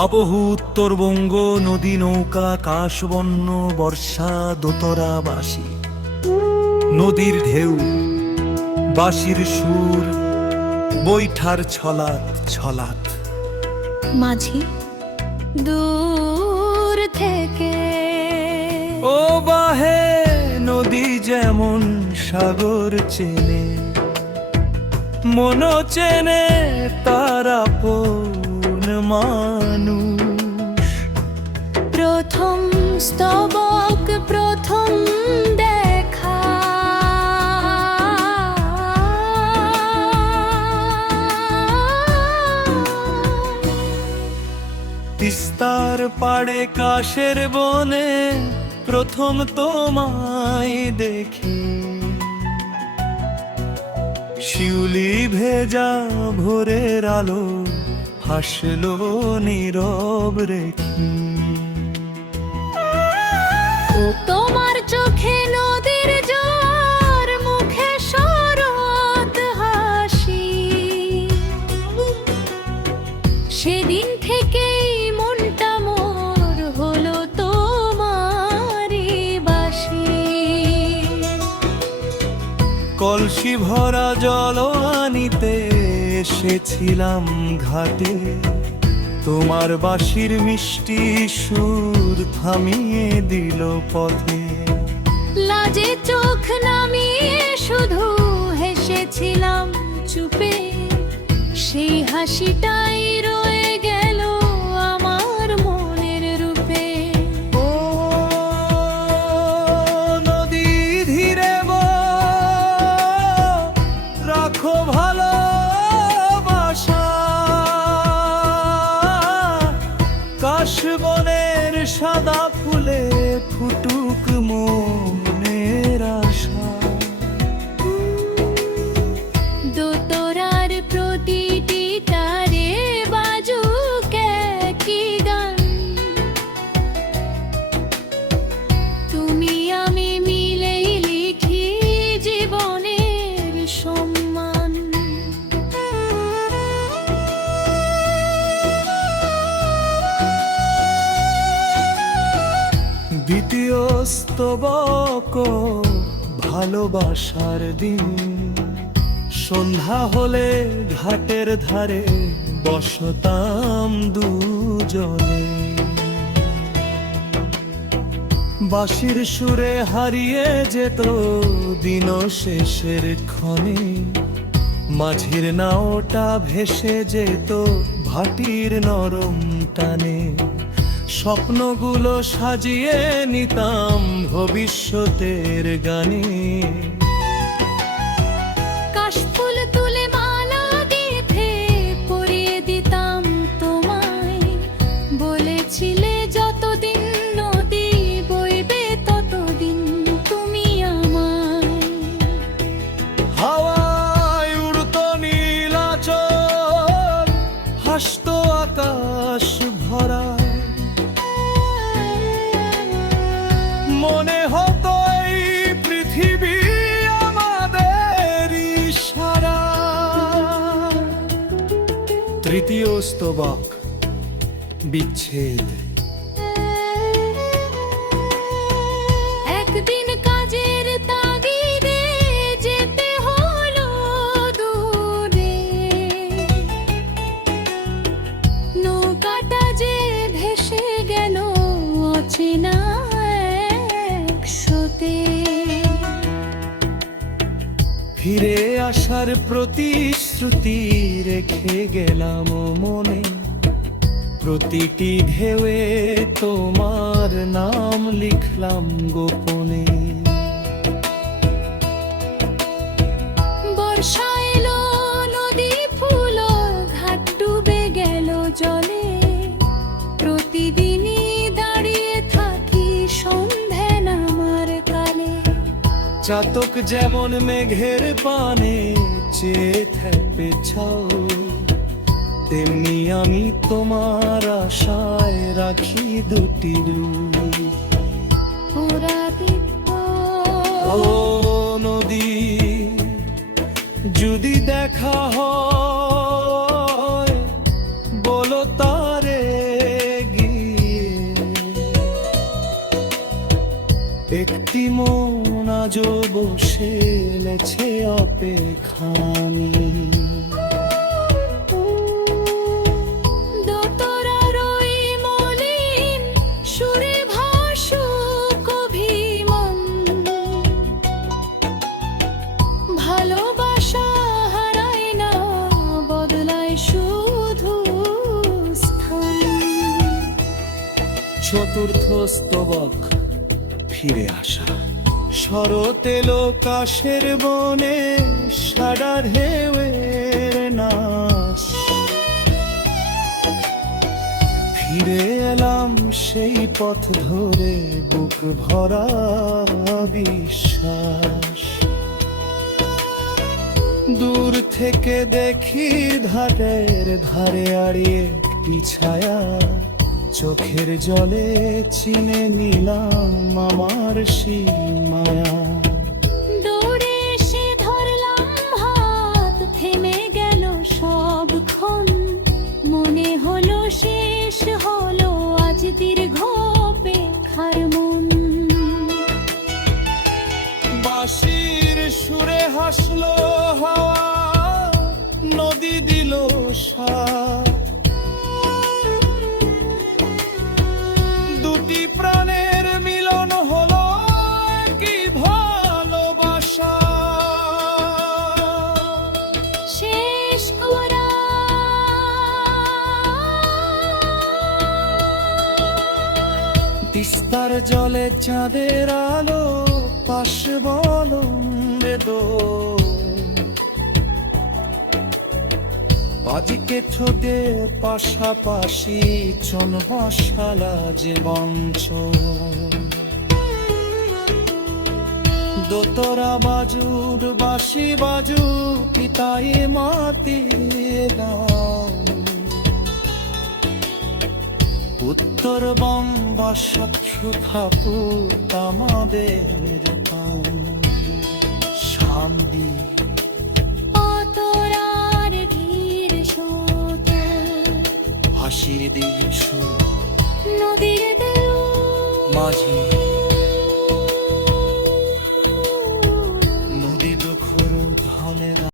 আবহু উত্তরবঙ্গ, নদী নৌকা, কাশবন্য, বর্ষা, দোতরা বাঁশি, নদীর ঢেউ, বাঁশির সুর, বৈঠার ছলাত ছলাত। মাঝি দূর থেকে ও বাহে নদী যেমন সাগর চেনে, মন চেনে তার আপন মানুষ। প্রথম স্তবক, প্রথম দেখা, তিস্তার পাড়ে কাশের বনে প্রথম তোমায় দেখি, শিউলি ভেজা ভোরের আলো হাসলো নীরব রেখি। তোমার চোখে নদীর জোয়ার, মুখে শরৎ হাসি, সেদিন থেকেই মনটা মোর হলো তোমারই বাসি। কলসি ভরা জল আনিতে এসেছিলাম ঘাটে, তোমার বাঁশির মিষ্টি সুর থামিয়ে দিল পথে। লাজে চোখ নামিয়ে শুধু হেসেছিলাম চুপে, সেই হাসিটাই রয়ে গেল আমার মনের রূপে। ও নদী ধীরে বয়, রাখো ভালোবাসা, কাশবনের সাদা ফুলে ফুটুক মনের আশা। দোতরার প্রতিটি তারে বাজুক একই গান, তুমি আমি মিলেই লিখি জীবনের সম্মান। দ্বিতীয় স্তবক, ভালোবাসার দিন, সন্ধ্যা হলে ঘাটের ধারে বসতাম দুজনে। বাঁশির সুরে হারিয়ে যেত দিন শেষের ক্ষণে, মাঝির নাওটা ভেসে যেত ভাটির নরম টানে। স্বপ্নগুলো সাজিয়ে নিতাম ভবিষ্যতের গানে। কাশফুল তুলে মালা গেঁথে পরিয়ে দিতাম তোমায়, বলেছিলে যতদিন নদী বইবে ততদিন তুমি আমায়। হাওয়ায় উড়তো নীলাচল, হাসতো আকাশ ভরা, মনে হতো এই পৃথিবী আমাদের ইশারা। তৃতীয় স্তবক, বিচ্ছেদ। একদিন কাজের তাগিদে যেতে হলো দূরে, নৌকাটা যে ভেসে গেল অচেনা একশোতে। ফিরে আসার প্রতিশ্রুতি রেখে গেলাম মনে, প্রতিটি ঢেউয়ে তোমার নাম লিখলাম গোপনে। বর্ষা এলো, নদী ফুলো, ঘাট ডুবে গেল জলে, প্রতিদিনই দাঁড়িয়ে থাকি সন্ধে নামার কালে। চাতক যেমন মেঘের পানে চেয়ে থাকবে ছাও, তেমনি আমি তোমার আশায় রাখি দুটি রূপ। ওরা দিত ও নদী, যদি দেখা হয় বলো তারে মন আজও বসে লেছে অপেক্ষানি। দোতরার ওই মলিন সুরে ভাসুক অভিমান, ভালোবাসা হারায় না, বদলায় শুধু স্থান। চতুর্থ স্তবক ফিরে আসা, শরৎ এলো কাশের বনে, সারা ঢেউয়ের নাশ। ফিরে এলাম সেই পথ ধরে, বুক ভরা বিশ্বাস। দূর থেকে দেখি ধারের ধারে আড়িয়ে পিছায়া, চোখের জলে চিনে নিলাম আমার সীমায়া। দৌড়ে এসে ধরলাম হাত, থেমে গেল সবক্ষণ, মনে হলো শেষ হলো আজ দীর্ঘ অপেক্ষার মন। বাঁশির সুরে হাসলো হাওয়া, নদী দিল সাথ। দুটি প্রাণের মিলন হলো কি ভালোবাসা। শেষ করা তিস্তার জলে চাঁদের আলো, পাশ বলম্বে দো। বাজিকে ঠোঁটে পাশাপাশি চন বসালা যে বঞ্চ। দোতরা বাজুর বাঁশি বাজু, পিতাই মাতির গান। উত্তরবঙ্গ শত্রু থাকুক আমাদের পান। শান্তি অতরার ধীর সোতে, হাসির দিন নদীর দেউ মাঝি